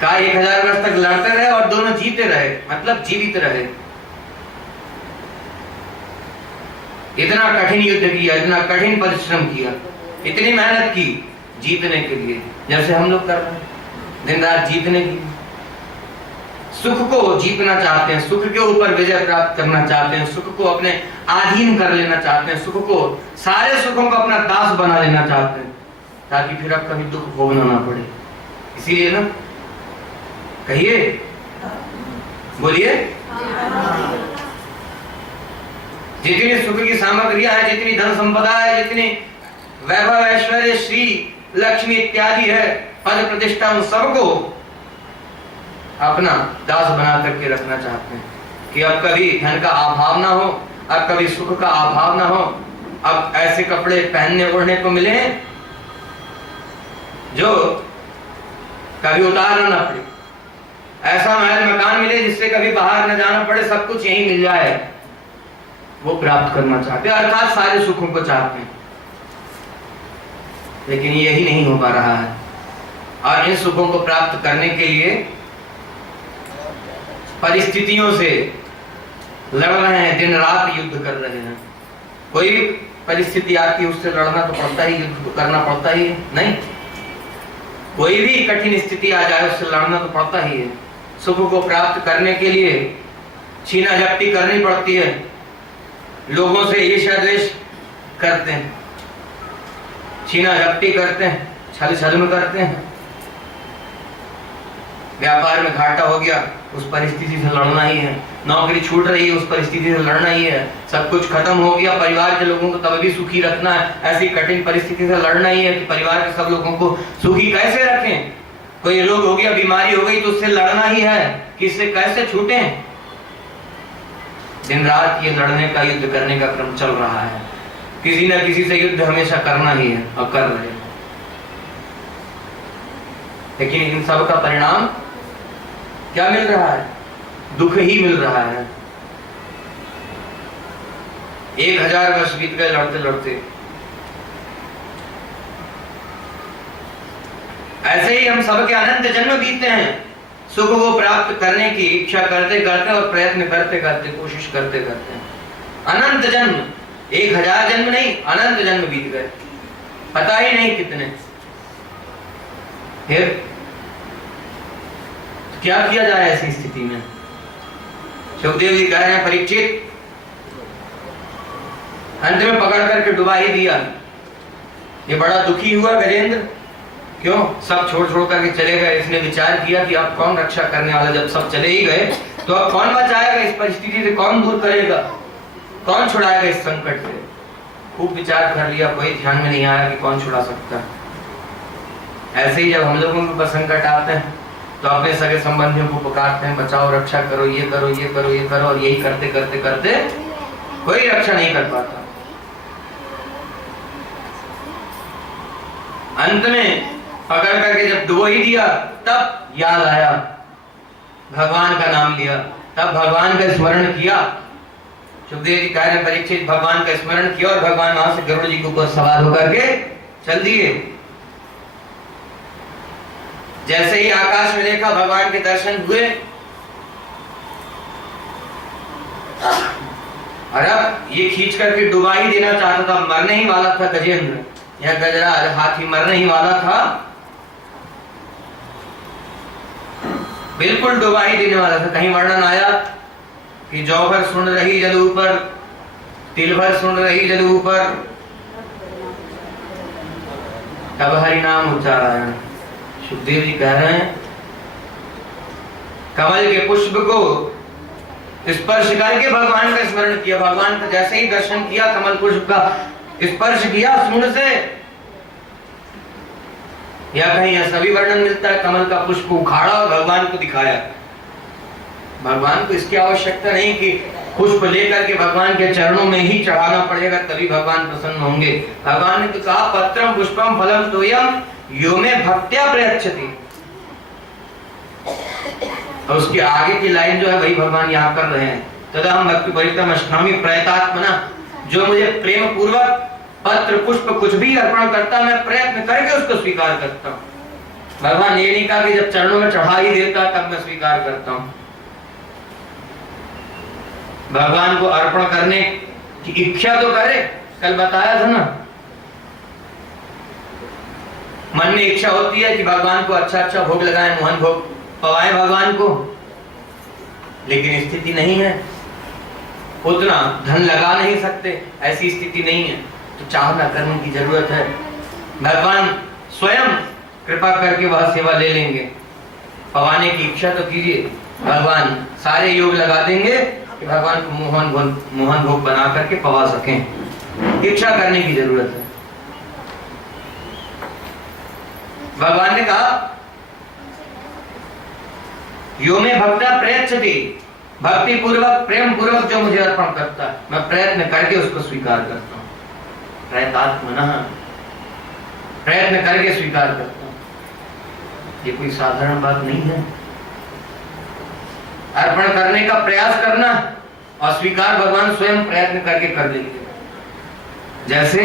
कहा 1000 वर्ष तक लड़ते रहे और दोनों जीते रहे, मतलब जीवित रहे। इतना कठिन युद्ध किया, इतना कठिन परिश्रम किया, इतनी मेहनत की जीतने के लिए, जैसे हम लोग कर रहे हैं दिन रात जीतने की। सुख को जीतना चाहते हैं, सुख के ऊपर विजय प्राप्त करना चाहते हैं, सुख को अपने अधीन कर लेना चाहते हैं, सुख को, सारे सुखों को अपना दास बना लेना चाहते हैं, ताकि फिर अब कभी दुख भोगना ना पड़े। इसीलिए ना, कहिए, बोलिए, जितनी सुख की सामग्रियां है, जितनी धन संपदा है, जितनी वैभव ऐश्वर्य श्री लक्ष्मी इत्यादि है, पद प्रतिष्ठा, उन सबको अपना दास बना करके रखना चाहते हैं कि अब कभी धन का अभाव ना हो, अब कभी सुख का अभाव ना हो, अब ऐसे कपड़े पहनने ओढ़ने को मिले जो कभी उतारना ना पड़े, ऐसा महल मकान मिले जिससे कभी बाहर न जाना पड़े, सब कुछ यही मिल जाए, वो प्राप्त करना चाहते हैं, अर्थात सारे सुखों को चाहते हैं। लेकिन यही नहीं हो पा रहा है, और इन सुखों को प्राप्त करने के लिए परिस्थितियों से लड़ रहे हैं, दिन रात युद्ध कर रहे हैं। कोई भी परिस्थिति आती है उससे लड़ना तो पड़ता ही, युद्ध तो करना पड़ता ही है, नहीं? कोई भी कठिन स्थिति आ जाए उससे लड़ना तो पड़ता ही है। सुख को प्राप्त करने के लिए छीना झपटी करनी पड़ती है, लोगों से ईर्ष्या द्वेष करते हैं, छीना झपटी करते हैं, छल छल करते हैं, व्यापार में घाटा हो गया उस परिस्थिति से लड़ना ही है, नौकरी छूट रही है उस परिस्थिति से लड़ना ही है, सब कुछ खत्म हो गया, परिवार के लोगों को तब भी सुखी रखना है, ऐसी कठिन परिस्थिति से लड़ना ही है कि परिवार के सब लोगों को सुखी कैसे रखें। कोई रोग हो गया, बीमारी हो गई तो उससे लड़ना ही है कि इससे कैसे छूटे। दिन रात ये लड़ने का, युद्ध करने का क्रम चल रहा है, किसी न किसी से युद्ध हमेशा करना ही है और कर रहे हैं। लेकिन इन सब का परिणाम क्या मिल रहा है? दुख ही मिल रहा है। 1000 वर्ष बीत गए लड़ते लड़ते। ऐसे ही हम सबके अनंत जन्म बीतते हैं, सुख को प्राप्त करने की इच्छा करते करते और प्रयत्न करते करते, कोशिश करते करते, अनंत जन्म, 1000 जन्म नहीं, अनंत जन्म बीत गए, पता ही नहीं कितने। फिर क्या किया जाए ऐसी स्थिति में? सुखदेव जी कह रहे हैं, परीक्षित, अंत में पकड़ करके डुबा ही दिया। ये बड़ा दुखी हुआ गजेंद्र, क्यों? सब छोड़ छोड़ करके चले गए। इसने विचार किया कि अब कौन रक्षा करने वाला, जब सब चले ही गए तो अब कौन बचाएगा इस परिस्थिति से, कौन दूर करेगा, कौन छुड़ाएगा इस संकट से। खूब विचार कर लिया, कोई ध्यान में नहीं आया कि कौन छुड़ा सकता। ऐसे ही जब हम लोगों के ऊपर संकट आते हैं तो अपने सगे संबंधियों को पुकारते हैं, बचाओ, रक्षा करो, ये करो, ये करो, ये करो, और यही करते करते करते कोई रक्षा नहीं कर पाता। अंत में पकड़ करके जब डुबो ही दिया, तब याद आया, भगवान का नाम लिया, तब भगवान का स्मरण किया। सुखदेव जी कह रहे हैं, परीक्षित, भगवान का स्मरण किया और भगवान वहां से गरुड़ जी के ऊपर सवार होकर के चल दिए। जैसे ही आकाश में देखा, भगवान के दर्शन हुए, और अब ये खींच करके डुबा ही देना चाहता था, मरने ही वाला था गजेंद्र, यह गजराज हाथी मरने ही वाला था, बिल्कुल डुबा ही देने वाला था। कहीं वर्णन आया कि जौ भर सुन रही जल ऊपर, तिल भर सुन रही जल ऊपर, तब हरि नाम उच्चारायण। सुखदेव जी कह रहे हैं, कमल के पुष्प को स्पर्श करके भगवान का स्मरण किया, भगवान का जैसे ही दर्शन किया, कमल पुष्प का स्पर्श किया सूंड से, या कहीं ऐसा भी वर्णन मिलता है, कमल का पुष्प उखाड़ा और भगवान को दिखाया। भगवान को इसकी आवश्यकता नहीं कि पुष्प लेकर के भगवान के चरणों में ही चढ़ाना पड़ेगा तभी भगवान प्रसन्न होंगे। भगवान ने तो कहा, पत्रम पुष्पम फलम तोयम यो में भक्त्या प्रयच्छति। और उसके आगे की लाइन जो है वही भगवान यहाँ कर रहे हैं, तदा हम भक्ति परितम अष्टामी प्रयतात्मना, जो मुझे प्रेम पूर्वक पत्र पुष्प कुछ भी अर्पण करता, मैं प्रयत्न करके उसको स्वीकार करता हूँ। भगवान ये नहीं कहा कि जब चरणों में चढ़ा ही देता तब मैं स्वीकार करता हूं। भगवान को अर्पण करने की इच्छा तो करे, कल बताया था ना, मन में इच्छा होती है कि भगवान को अच्छा अच्छा भोग लगाएं, मोहन भोग पवाएं भगवान को, लेकिन स्थिति नहीं है, उतना धन लगा नहीं सकते, ऐसी स्थिति नहीं है, तो चाहना करने की जरूरत है। भगवान स्वयं कृपा करके वह सेवा ले लेंगे। पवाने की इच्छा तो कीजिए, भगवान सारे योग लगा देंगे कि भगवान को मोहन भोग बना करके पवा सकें। इच्छा करने की जरूरत है। भगवान ने कहा यो में भक्ता प्रयच्छति, भक्ति पूर्वक प्रेम पूर्वक जो मुझे अर्पण करता है मैं प्रयत्न करके उसको स्वीकार करता हूं। प्रयतात्मनः, प्रयत्न करके स्वीकार करता हूं। ये कोई साधारण बात नहीं है। अर्पण करने का प्रयास करना और स्वीकार भगवान स्वयं प्रयत्न करके कर देंगे। जैसे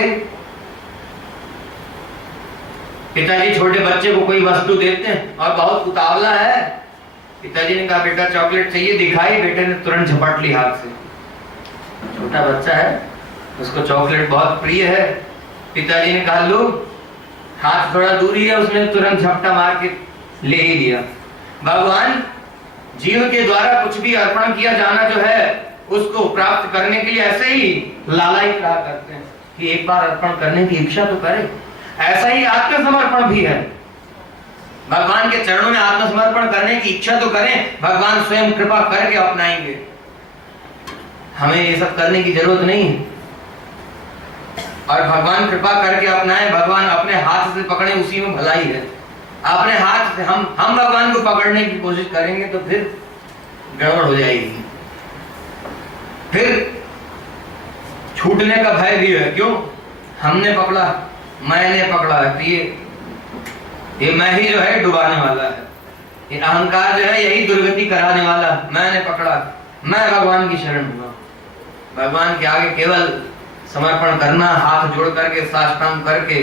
पिताजी छोटे बच्चे को कोई वस्तु देते हैं और बहुत उतावला है, पिताजी ने कहा बेटा चॉकलेट चाहिए, दिखाई, बेटे ने तुरंत झपट ली हाथ से। छोटा बच्चा है, उसको चॉकलेट बहुत प्रिय है, पिताजी ने कहा लो, हाथ थोड़ा दूर ही है, उसने तुरंत झपटा मार के ले ही लिया। भगवान जीव के द्वारा कुछ भी अर्पण किया जाना जो है उसको प्राप्त करने के लिए ऐसे ही लालायित कहा करते हैं कि एक बार अर्पण करने की इच्छा तो करे। ऐसा ही आत्मसमर्पण भी है। भगवान के चरणों में आत्मसमर्पण करने की इच्छा तो करें, भगवान स्वयं कृपा करके अपनाएंगे। हमें ये सब करने की जरूरत नहीं है। और भगवान कृपा करके अपनाए, भगवान अपने हाथ से पकड़े, उसी में भलाई है। अपने हाथ से हम भगवान को पकड़ने की कोशिश करेंगे तो फिर गड़बड़ हो जाएगी, फिर छूटने का भय भी है। क्यों? हमने पकड़ा, मैंने पकड़ा है, तो ये मैं ही जो है डुबाने वाला है। ये अहंकार जो है यही दुर्गति कराने वाला। मैंने पकड़ा, मैं भगवान की शरण हुआ। भगवान के आगे केवल समर्पण करना, हाथ जोड़ करके, साष्टांग करके,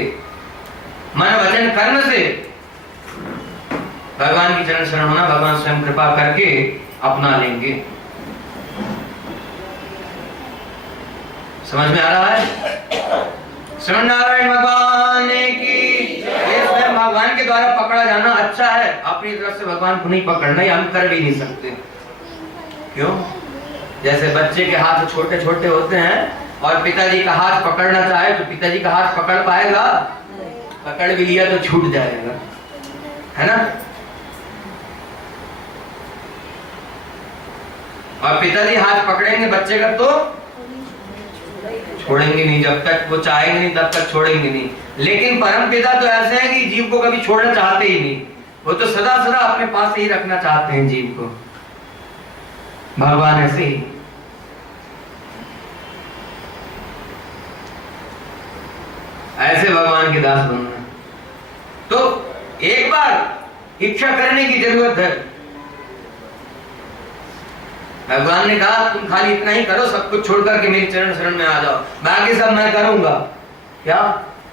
मन वचन कर्म से भगवान की चरण शरण होना। भगवान स्वयं कृपा करके अपना लेंगे। समझ में आ रहा है? श्रीमन नारायण भगवान की ये स्वयं भगवान के द्वारा पकड़ा जाना अच्छा है। अपनी तरफ से भगवान को नहीं पकड़ना, हम कर भी नहीं सकते। क्यों? जैसे बच्चे के हाथ छोटे छोटे होते हैं और पिताजी का हाथ पकड़ना चाहे तो पिताजी का हाथ पकड़ पाएगा? पकड़ भी लिया तो छूट जाएगा, है ना? और पिताजी हाथ पकड़ेंगे बच्चे का तो छोड़ेंगे नहीं, जब तक वो चाहेंगे नहीं तब तक छोड़ेंगे नहीं। लेकिन परम पिता तो ऐसे हैं कि जीव को कभी छोड़ना चाहते ही नहीं। वो तो सदा सदा अपने पास ही रखना चाहते हैं जीव को। भगवान ऐसे ही। ऐसे भगवान के दास बनना। तो एक बार इच्छा करने की जरूरत है। भगवान ने कहा तुम खाली इतना ही करो, सब कुछ छोड़ करके मेरी चरण शरण में आ जाओ, बाकी सब मैं करूंगा। क्या?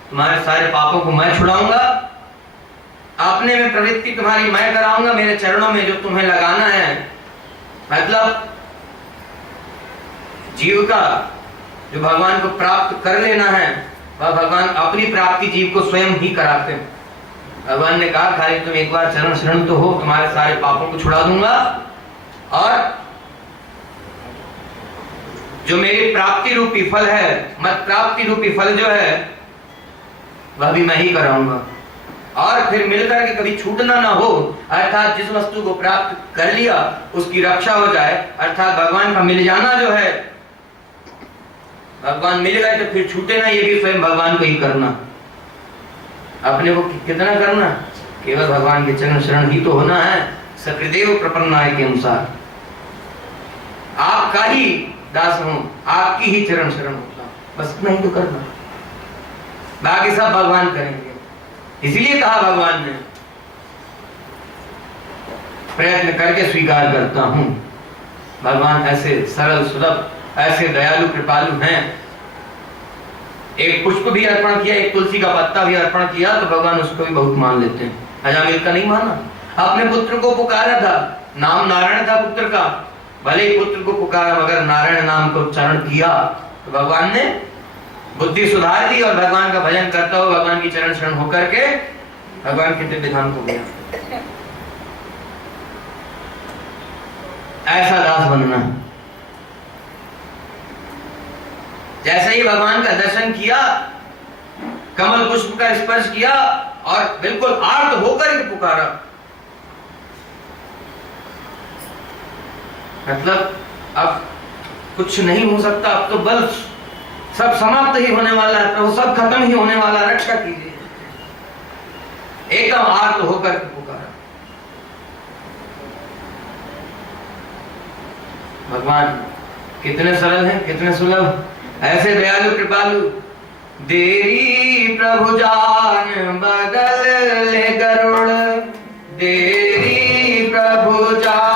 तुम्हारे सारे पापों को मैं छुड़ाऊंगा, अपने में प्रवृत्ति तुम्हारी मैं कराऊंगा, मेरे चरणों में जो तुम्हें लगाना है। मतलब जीव का जो भगवान को प्राप्त कर लेना है वह भगवान अपनी प्राप्ति जीव को स्वयं ही कराते हैं। भगवान ने कहा खाली तुम एक बार चरण शरण तो हो, तुम्हारे सारे पापों को छुड़ा दूंगा और जो मेरी प्राप्ति रूपी फल है, मत प्राप्ति रूपी फल जो है वह भी मैं ही कराऊंगा। और फिर मिलकर के कभी छूटना ना हो, अर्थात जिस वस्तु को प्राप्त कर लिया उसकी रक्षा हो जाए, अर्थात भगवान का मिल जाना जो है, भगवान मिल गए तो फिर छूटे ना, ये भी स्वयं भगवान को ही करना। अपने को कितना करना? केवल भगवान के चरण शरण ही तो होना है, सकृदेव प्रपन्नाय के अनुसार। आपका ही दास हूं, आपकी ही चरण शरण होता, बस इतना ही तो करना, बाकी सब भगवान करेंगे। इसलिए कहा भगवान ने प्रयत्न करके स्वीकार करता हूं। भगवान ऐसे सरल सुलभ, ऐसे दयालु कृपालु हैं। एक पुष्प भी अर्पण किया, एक तुलसी का पत्ता भी अर्पण किया तो भगवान उसको भी बहुत मान लेते हैं। अजामिल का नहीं माना, अपने पुत्र को पुकारा था, नाम नारायण था पुत्र का, भले ही पुत्र को पुकारा मगर नारायण नाम को उच्चारण किया तो भगवान ने बुद्धि सुधार दी और भगवान का भजन करता हुआ भगवान की चरण शरण होकर के भगवान के दिव्य धाम को गया। ऐसा दास बनना। जैसे ही भगवान का दर्शन किया, कमल पुष्प का स्पर्श किया और बिल्कुल आर्त होकर के पुकारा, मतलब अब कुछ नहीं हो सकता, अब तो बल सब समाप्त ही होने वाला है, तो सब खत्म ही होने वाला, रक्षा कीजिए। एकदम आर्त होकर के पुकारा। भगवान कितने सरल हैं, कितने सुलभ, ऐसे दयालु कृपालु। देरी प्रभु जान बदल ले गरुड़, देरी प्रभु जान